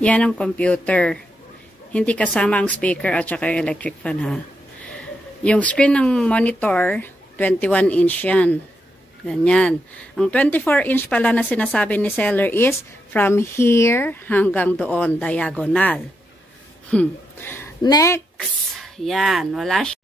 Yan ang computer. Hindi kasama ang speaker at saka yung electric fan ha. Yung screen ng monitor, 21 inch yan. Ganyan. Ang 24 inch pala na sinasabi ni seller is from here hanggang doon, diagonal. Next. Yan. Wala siya.